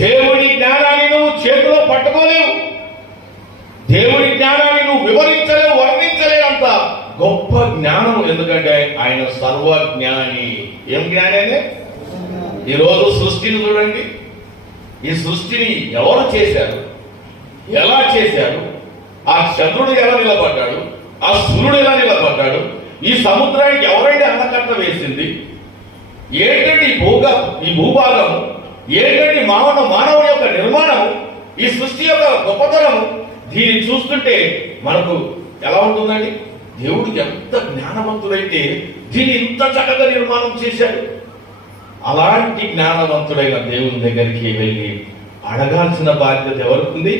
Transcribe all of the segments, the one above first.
దేవుడి జ్ఞానాన్ని నువ్వు చేతిలో పట్టుకోలేవు. దేవుడి జ్ఞానాన్ని నువ్వు వివరించలేవు, వర్ణించలేనంత గొప్ప జ్ఞానం. ఎందుకంటే ఆయన సర్వజ్ఞాని. ఏం జ్ఞాని అంటే? ఈరోజు సృష్టిని చూడండి. ఈ సృష్టిని ఎవరు చేశారు, ఎలా చేశారు, ఆ చంద్రుడు ఎలా నిలబడ్డాడు, ఆ సూర్యుడు ఎలా నిలబడ్డాడు, ఈ సముద్రానికి ఎవరైతే అన్నకట్ట వేసింది, ఏంటంటే ఈ భూభాగం, ఏంటంటే మానవుని యొక్క నిర్మాణం, ఈ సృష్టి యొక్క గొప్పతనం, దీన్ని చూస్తుంటే మనకు ఎలా ఉంటుందండి? దేవుడు ఎంత జ్ఞానవంతుడైతే దీన్ని ఇంత చక్కగా నిర్మాణం చేశాడు. అలాంటి జ్ఞానవంతుడైన దేవుని దగ్గరికి వెళ్ళి అడగాల్సిన బాధ్యత ఎవరికి?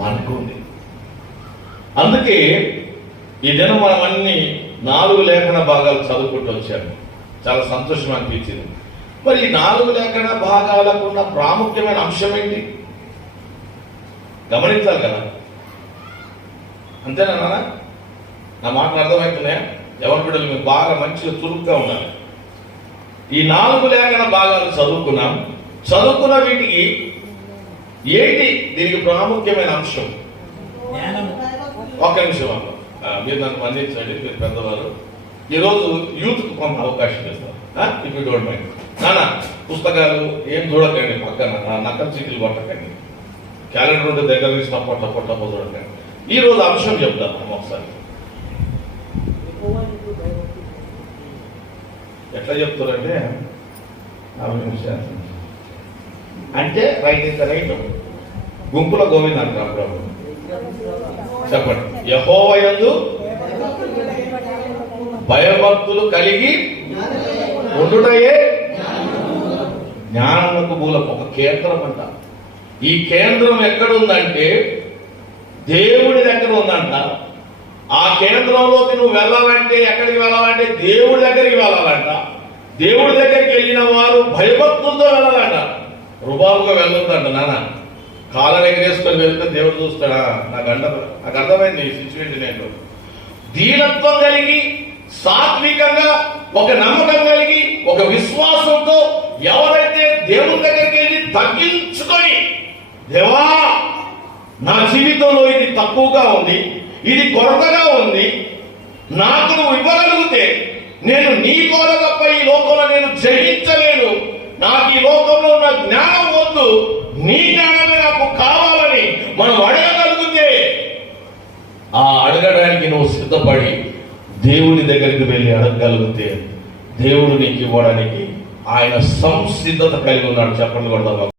మనకుంది. అందుకే ఈ దినం మనం అన్ని 4 లేఖన భాగాలు చదువుకుంటూ వచ్చాము. చాలా సంతోషం అనిపించింది. మరి ఈ 4 లేఖన భాగాలకు ఉన్న ప్రాముఖ్యమైన అంశం ఏంటి గమనించాలి కదా. అంతేనా నాన్న? నా మాటలు అర్థమవుతున్నాయా? ఎవరి బిడ్డలు మీరు బాగా మంచిగా చురుగ్గా ఉండాలి. ఈ 4 లేఖన భాగాలు చదువుకున్న వీటికి ఏంటి దీనికి ప్రాముఖ్యమైన అంశం? ఒక్క నిమిషం అమ్మ, మీరు నన్ను అందించండి. మీరు పెద్దవారు. ఈరోజు యూత్కి కొంత అవకాశం ఇస్తారు. If you don't mind. నాన్న, పుస్తకాలు ఏం చూడకండి, పక్కన నక్కల చీటీలు పట్టకండి, క్యాలెండర్ ఉంటే దగ్గర నుంచి తప్ప చూడకండి. ఈ రోజు అంశం చెప్తాను ఒకసారి. ఎట్లా చెప్తారంటే అంటే రైట్ ఇస్ ద రైట్, గుంపుల గోవింద్ అంటారు ప్రభు. చెప్పండి. యెహోవా యందు భయభక్తులు కలిగి ఉండుటయే జ్ఞానమునకు మూలం. ఒక కేంద్రం అంట. ఈ కేంద్రం ఎక్కడుందంటే దేవుడి దగ్గర ఉందంట. ఆ కేంద్రంలోకి నువ్వు వెళ్ళాలంటే ఎక్కడికి వెళ్ళాలంటే దేవుడి దగ్గరికి వెళ్ళాలంట. దేవుడి దగ్గరికి వెళ్ళిన వారు భయభక్తులతో వెళ్ళాలంట. రుబాబుగా వెళ్ళొద్దంట. నాన్న, కాళ్ళని ఎగరేసుకొని వెళ్తే దేవుడు చూస్తాడా? నాకు అర్థమైంది ఈ సిచ్యువేషన్ ఏంటో. దీనత్వం కలిగి, సాత్వికంగా, ఒక నమ్మకం కలిగి, ఒక విశ్వాసంతో ఎవరైతే దేవుడి దగ్గరికి వెళ్ళి తగ్గించుకొని, దేవా నా జీవితంలో ఇది తక్కువగా ఉంది, ఇది కొరతగా ఉంది, నాకు నువ్వు ఇవ్వగలిగితే నేను నీ కోర తప్ప ఈ లోకంలో నేను జయించలేను, నాకు ఈ లోకంలో ఉన్న జ్ఞానం వద్దు, నీ జ్ఞానమే నాకు కావాలని మనం అడగగలిగితే, ఆ అడగడానికి నువ్వు సిద్ధపడి దేవుని దగ్గరికి వెళ్ళి అడగగలిగితే దేవుడు నీకు ఇవ్వడానికి ఆయన సంసిద్ధత కలిగి ఉన్నాడు. చెప్పండి కూడా.